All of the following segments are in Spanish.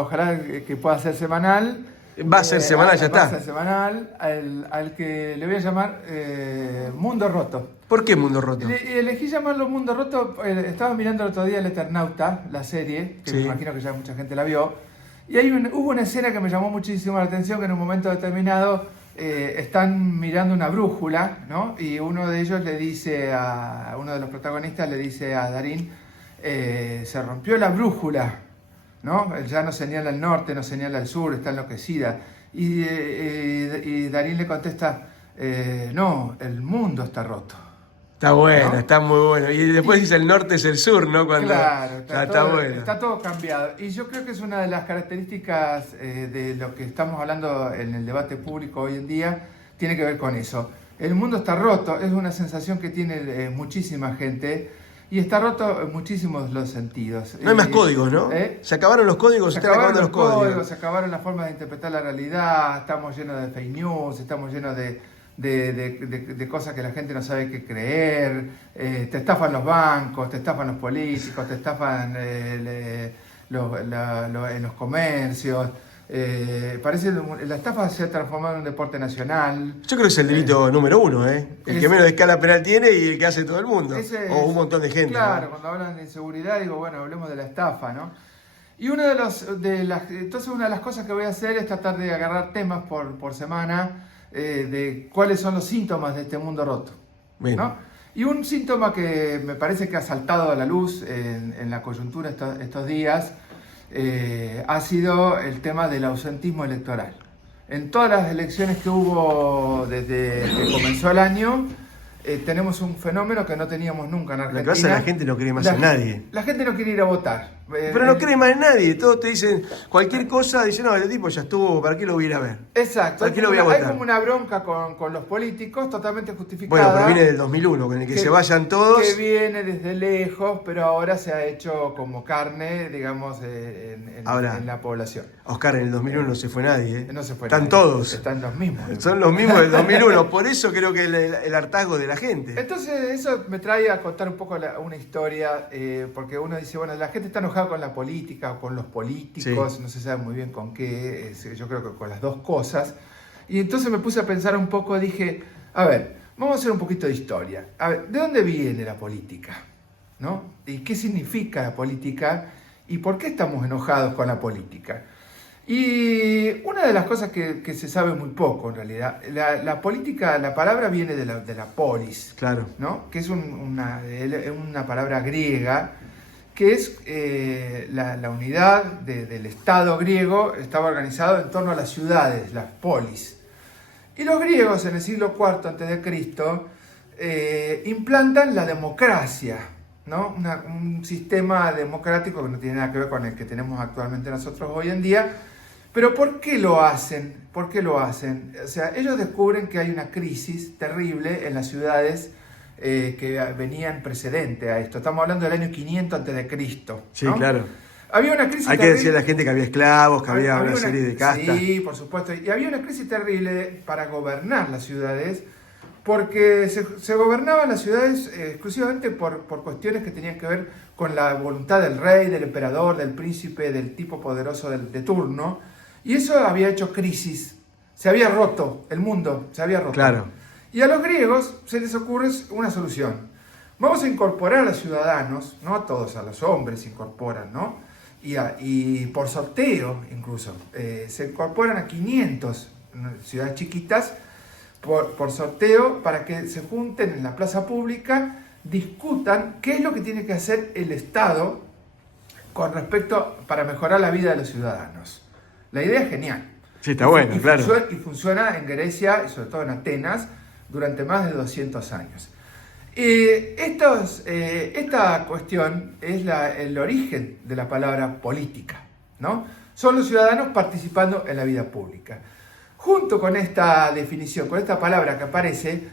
ojalá que pueda ser semanal. Va a ser semanal, ya Va a está. ser semanal, al que le voy a llamar Mundo Roto. ¿Por qué Mundo Roto? Elegí llamarlo Mundo Roto, estaba mirando el otro día El Eternauta, la serie, que Sí. me imagino que ya mucha gente la vio, y hubo una escena que me llamó muchísimo la atención, que en un momento determinado están mirando una brújula, ¿no? Y uno de ellos le dice uno de los protagonistas le dice a Darín, se rompió la brújula, ¿no? Ya no señala el norte, no señala el sur, está enloquecida. Y Darín le contesta, no, el mundo está roto. Está bueno, ¿No? está muy bueno. Y después dice el norte es el sur, ¿no? Cuando... Claro, está bueno. está todo cambiado. Y yo creo que es una de las características de lo que estamos hablando en el debate público hoy en día, tiene que ver con eso. El mundo está roto, es una sensación que tiene muchísima gente, y está roto en muchísimos los sentidos. No hay más códigos, ¿no? Se acabaron los códigos, se están acabando los códigos. Se acabaron las formas de interpretar la realidad, estamos llenos de fake news, estamos llenos de cosas que la gente no sabe qué creer, te estafan los bancos, te estafan los políticos, te estafan en los comercios. Parece la estafa se ha transformado en un deporte nacional. Yo creo que es el delito número uno, ¿eh? El que menos escala penal tiene y el que hace todo el mundo. O un montón de gente. Claro, ¿no? cuando hablan de inseguridad, digo, bueno, hablemos de la estafa, ¿no? Y entonces una de las cosas que voy a hacer es tratar de agarrar temas por semana de cuáles son los síntomas de este mundo roto, ¿no? Y un síntoma que me parece que ha saltado a la luz en la coyuntura estos días ha sido el tema del ausentismo electoral. En todas las elecciones que hubo desde que comenzó el año, tenemos un fenómeno que no teníamos nunca en Argentina. Lo que pasa es que la gente no cree más en nadie. La gente no quiere ir a votar. Pero no cree más en nadie. Todos te dicen cualquier cosa, dicen, no, el tipo ya estuvo, ¿para qué lo voy a ir a ver? Exacto. ¿Para qué lo voy a votar? Hay como una bronca con los políticos totalmente justificada. Bueno, pero viene del 2001, con el que se vayan todos. Que viene desde lejos, pero ahora se ha hecho como carne, digamos, en la población. Oscar, en el 2001 no se fue nadie, ¿eh? No se fue Están nadie. todos. Están los mismos. Son los mismos del 2001. Por eso creo que el hartazgo de la gente. Entonces eso me trae a contar un poco una historia, porque uno dice, bueno, la gente está enojada con la política o con los políticos, sí. No se sabe muy bien con qué, yo creo que con las dos cosas. Y entonces me puse a pensar un poco, dije, a ver, vamos a hacer un poquito de historia. A ver, ¿de dónde viene la política? ¿No? ¿Y qué significa la política? ¿Y por qué estamos enojados con la política? Y una de las cosas que se sabe muy poco, en realidad, la política, la palabra viene de la polis, claro, ¿no? Que es una palabra griega, que es la unidad del Estado griego, estaba organizado en torno a las ciudades, las polis. Y los griegos en el siglo IV a.C. Implantan la democracia, ¿no? Un sistema democrático que no tiene nada que ver con el que tenemos actualmente nosotros hoy en día. Pero ¿por qué lo hacen? ¿Por qué lo hacen? O sea, ellos descubren que hay una crisis terrible en las ciudades que venían precedente a esto. Estamos hablando del año 500 a.C., ¿no? Sí, claro. Había una crisis Hay que decir a la gente que había esclavos, que había una serie de castas. Sí, por supuesto. Y había una crisis terrible para gobernar las ciudades, porque se gobernaban las ciudades exclusivamente por cuestiones que tenían que ver con la voluntad del rey, del emperador, del príncipe, del tipo poderoso de turno. Y eso había hecho crisis. Se había roto el mundo, se había roto. Claro. Y a los griegos se les ocurre una solución. Vamos a incorporar a los ciudadanos, no a todos, a los hombres se incorporan, ¿no? Y por sorteo incluso, se incorporan a 500 ciudades chiquitas por sorteo para que se junten en la plaza pública, discutan qué es lo que tiene que hacer el Estado con respecto para mejorar la vida de los ciudadanos. La idea es genial. Sí, está bueno, claro. Y funciona en Grecia y sobre todo en Atenas durante más de 200 años. Esta cuestión es el origen de la palabra política, ¿no? Son los ciudadanos participando en la vida pública. Junto con esta definición, con esta palabra que aparece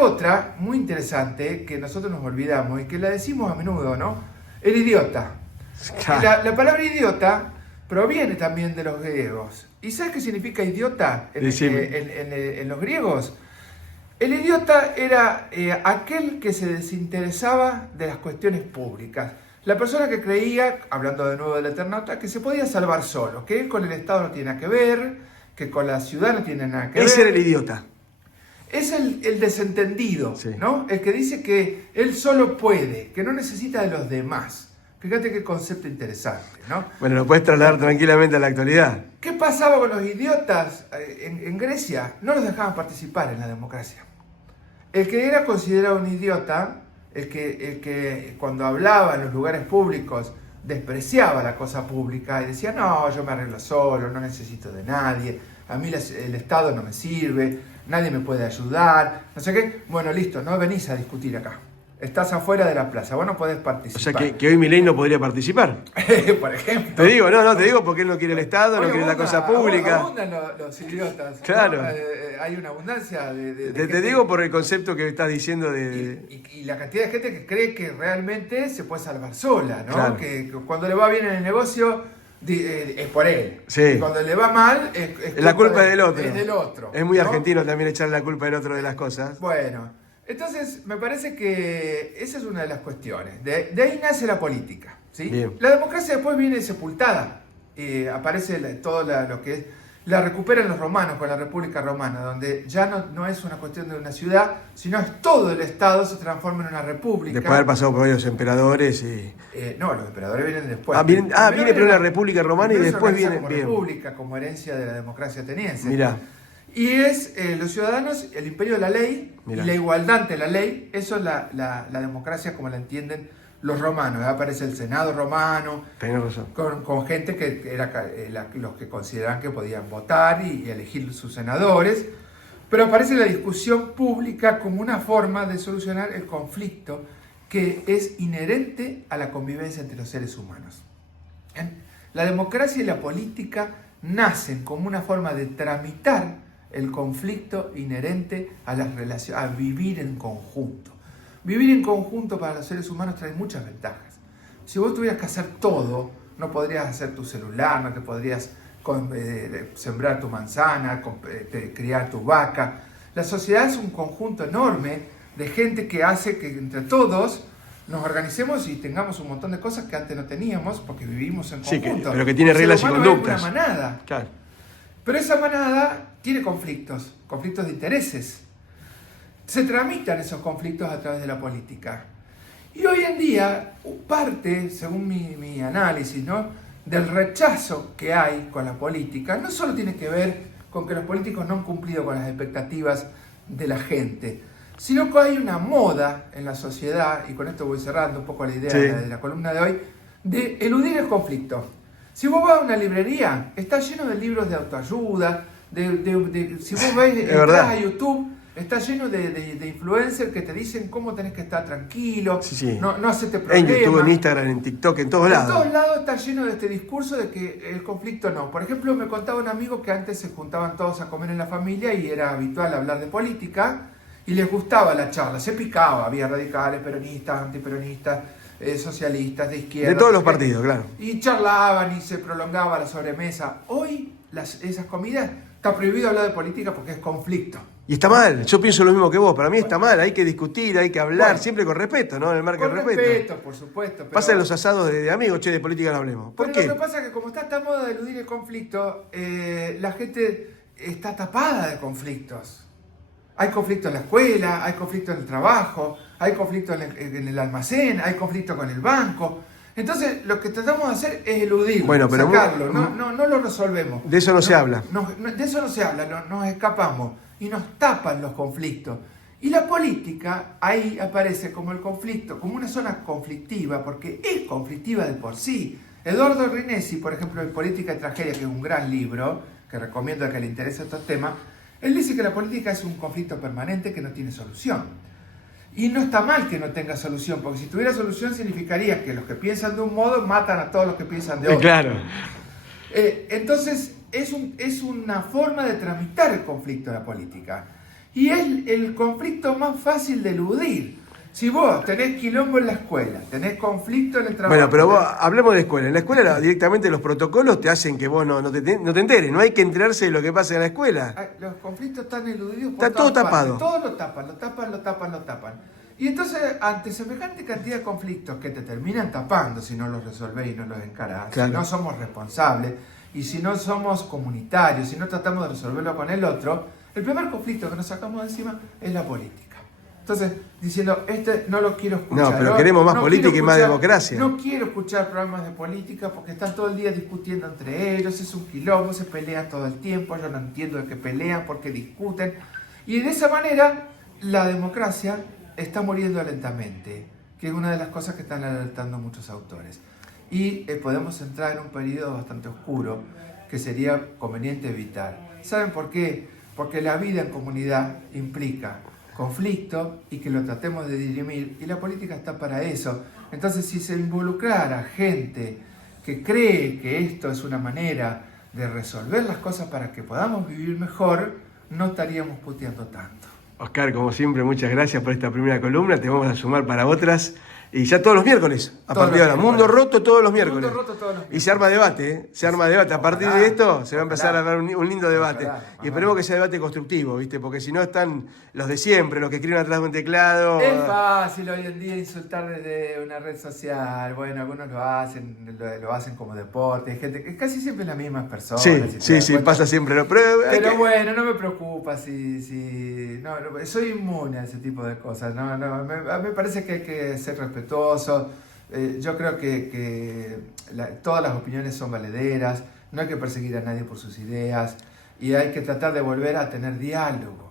otra muy interesante que nosotros nos olvidamos y que la decimos a menudo, ¿no? El idiota. Claro. La palabra idiota proviene también de los griegos. ¿Y sabes qué significa idiota en los griegos? El idiota era aquel que se desinteresaba de las cuestiones públicas. La persona que creía, hablando de nuevo del Eternauta, que se podía salvar solo, que él con el Estado no tiene nada que ver, que con la ciudad no tiene nada que ver. Ese era el idiota. Es el desentendido, sí. ¿no? El que dice que él solo puede, que no necesita de los demás. Fíjate qué concepto interesante, ¿no? Bueno, lo puedes trasladar tranquilamente a la actualidad. ¿Qué pasaba con los idiotas en Grecia? No los dejaban participar en la democracia. El que era considerado un idiota, el que cuando hablaba en los lugares públicos despreciaba la cosa pública y decía, no, yo me arreglo solo, no necesito de nadie, a mí el Estado no me sirve, nadie me puede ayudar, no sé qué. Bueno, listo, no venís a discutir acá. Estás afuera de la plaza, vos no podés participar. O sea, que hoy Milei no podría participar. Por ejemplo. Te digo, te digo porque él no quiere el Estado, no quiere la cosa pública. Abundan los idiotas. Claro. ¿No? Hay una abundancia de te digo por el concepto que estás diciendo de... Y la cantidad de gente que cree que realmente se puede salvar sola, ¿no? Claro. Que cuando le va bien en el negocio es por él. Sí. Y cuando le va mal es la culpa del otro. Es del otro. Es muy ¿no? argentino también echarle la culpa del otro de las cosas. Bueno, entonces me parece que esa es una de las cuestiones. De ahí nace la política, ¿sí? Bien. La democracia después viene sepultada. Aparece todo lo que es... La recuperan los romanos con la República Romana, donde ya no es una cuestión de una ciudad, sino es todo el Estado se transforma en una república. Después de haber pasado por varios emperadores y... no, los emperadores vienen después. viene primero la República Romana y después viene... Como república, como herencia de la democracia ateniense. Mirá. Y es los ciudadanos, el imperio de la ley, Mirá. y la igualdad ante la ley. Eso es la democracia como la entienden los romanos. Aparece el Senado romano, Tenés razón. con gente que era los que consideraban que podían votar y elegir sus senadores. Pero aparece la discusión pública como una forma de solucionar el conflicto que es inherente a la convivencia entre los seres humanos. La democracia y la política nacen como una forma de tramitar el conflicto inherente a las relaciones, a vivir en conjunto. Vivir en conjunto para los seres humanos trae muchas ventajas. Si vos tuvieras que hacer todo, no podrías hacer tu celular, no te podrías sembrar tu manzana, criar tu vaca. La sociedad es un conjunto enorme de gente que hace que entre todos nos organicemos y tengamos un montón de cosas que antes no teníamos porque vivimos en conjunto. Pero que tiene reglas y conductas. Es una manada. Claro. Pero esa manada tiene conflictos de intereses. Se tramitan esos conflictos a través de la política. Y hoy en día, parte, según mi análisis, ¿no?, del rechazo que hay con la política, no solo tiene que ver con que los políticos no han cumplido con las expectativas de la gente, sino que hay una moda en la sociedad, y con esto voy cerrando un poco la idea de la columna de hoy, de eludir el conflicto. Si vos vas a una librería, está lleno de libros de autoayuda, si vos entras a YouTube, está lleno de influencers que te dicen cómo tenés que estar tranquilo, no hacerte problemas. En YouTube, en Instagram, en TikTok, en todos lados. En todos lados está lleno de este discurso de que el conflicto no. Por ejemplo, me contaba un amigo que antes se juntaban todos a comer en la familia y era habitual hablar de política y les gustaba la charla, se picaba, había radicales, peronistas, antiperonistas, socialistas, de izquierda. De todos los partidos, claro. Y charlaban y se prolongaba la sobremesa. Hoy esas comidas está prohibido hablar de política porque es conflicto. Y está mal, yo pienso lo mismo que vos, para mí está mal, hay que discutir, hay que hablar, siempre con respeto, ¿no? En el marco del respeto. Con respeto, por supuesto. Pero... Pasa en los asados de amigos, de política no hablemos. ¿Por qué? Lo que pasa es que como está esta moda de eludir el conflicto, la gente está tapada de conflictos. Hay conflicto en la escuela, hay conflicto en el trabajo, hay conflicto en el almacén, hay conflicto con el banco. Entonces, lo que tratamos de hacer es eludirlo, sacarlo, no lo resolvemos. De eso no se habla. De eso no se habla, nos escapamos y nos tapan los conflictos. Y la política ahí aparece como el conflicto, como una zona conflictiva, porque es conflictiva de por sí. Eduardo Rinesi, por ejemplo, en Política y Tragedia, que es un gran libro, que recomiendo a que le interese estos temas, él dice que la política es un conflicto permanente que no tiene solución. Y no está mal que no tenga solución, porque si tuviera solución significaría que los que piensan de un modo matan a todos los que piensan de otro. Claro. Entonces, es una forma de tramitar el conflicto de la política. Y es el conflicto más fácil de eludir. Si vos tenés quilombo en la escuela, tenés conflicto en el trabajo... Bueno, pero vos, hablemos de escuela. En la escuela directamente los protocolos te hacen que vos no te enteres. No hay que enterarse de lo que pasa en la escuela. Los conflictos están eludidos por Está todo todas tapado. partes. Todos lo tapan. Y entonces, ante semejante cantidad de conflictos que te terminan tapando si no los resolvés y no los encarás, Claro. si no somos responsables y si no somos comunitarios, si no tratamos de resolverlo con el otro, el primer conflicto que nos sacamos de encima es la política. Entonces, diciendo, no lo quiero escuchar. No, pero queremos más política quiero y más escuchar- democracia. No quiero escuchar programas de política porque están todo el día discutiendo entre ellos, es un quilombo, se pelean todo el tiempo, yo no entiendo de qué pelean, por qué discuten. Y de esa manera, la democracia está muriendo lentamente, que es una de las cosas que están alertando muchos autores. Y podemos entrar en un periodo bastante oscuro que sería conveniente evitar. ¿Saben por qué? Porque la vida en comunidad implica conflicto y que lo tratemos de dirimir, y la política está para eso. Entonces, si se involucrara gente que cree que esto es una manera de resolver las cosas para que podamos vivir mejor, no estaríamos puteando tanto. Oscar, como siempre, muchas gracias por esta primera columna. Te vamos a sumar para otras. Y ya todos los miércoles, a Todos partir de los ahora. miércoles. Mundo roto todos los miércoles. Mundo roto todos los Y se arma debate, ¿eh? Se arma debate. A partir de esto se va a empezar a dar un lindo debate. Ojalá. Y esperemos que sea debate constructivo, ¿viste? Porque si no están los de siempre, los que escriben atrás de un teclado. Es fácil hoy en día insultar desde una red social. Bueno, algunos lo hacen como deporte. Hay gente que casi siempre es la misma persona. Sí, pasa siempre. ¿No? Pero bueno, no me preocupa no, soy inmune a ese tipo de cosas. Me parece que hay que ser respetuoso. Yo creo que todas las opiniones son valederas. No hay que perseguir a nadie por sus ideas. Y hay que tratar de volver a tener diálogo.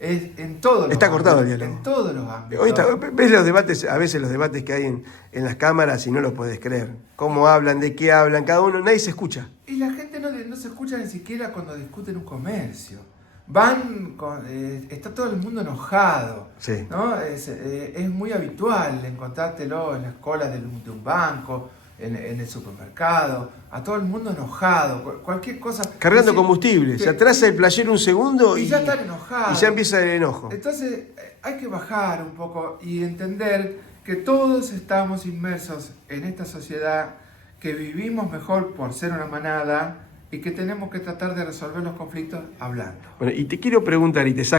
En todos los Está cortado el ámbitos, diálogo. En todos los ámbitos. Hoy ves los debates, a veces los debates que hay en las cámaras y no lo puedes creer. Cómo hablan, de qué hablan, cada uno, nadie se escucha. Y la gente no se escucha ni siquiera cuando discuten un comercio. Está todo el mundo enojado. Sí. ¿No? Es muy habitual encontrártelo en las colas de un banco, en el supermercado, a todo el mundo enojado, cualquier cosa. Cargando combustible, se atrasa el playero un segundo y ya están enojados. Y ya empieza el enojo. Entonces hay que bajar un poco y entender que todos estamos inmersos en esta sociedad, que vivimos mejor por ser una manada y que tenemos que tratar de resolver los conflictos hablando. Bueno, y te quiero preguntar, y te saco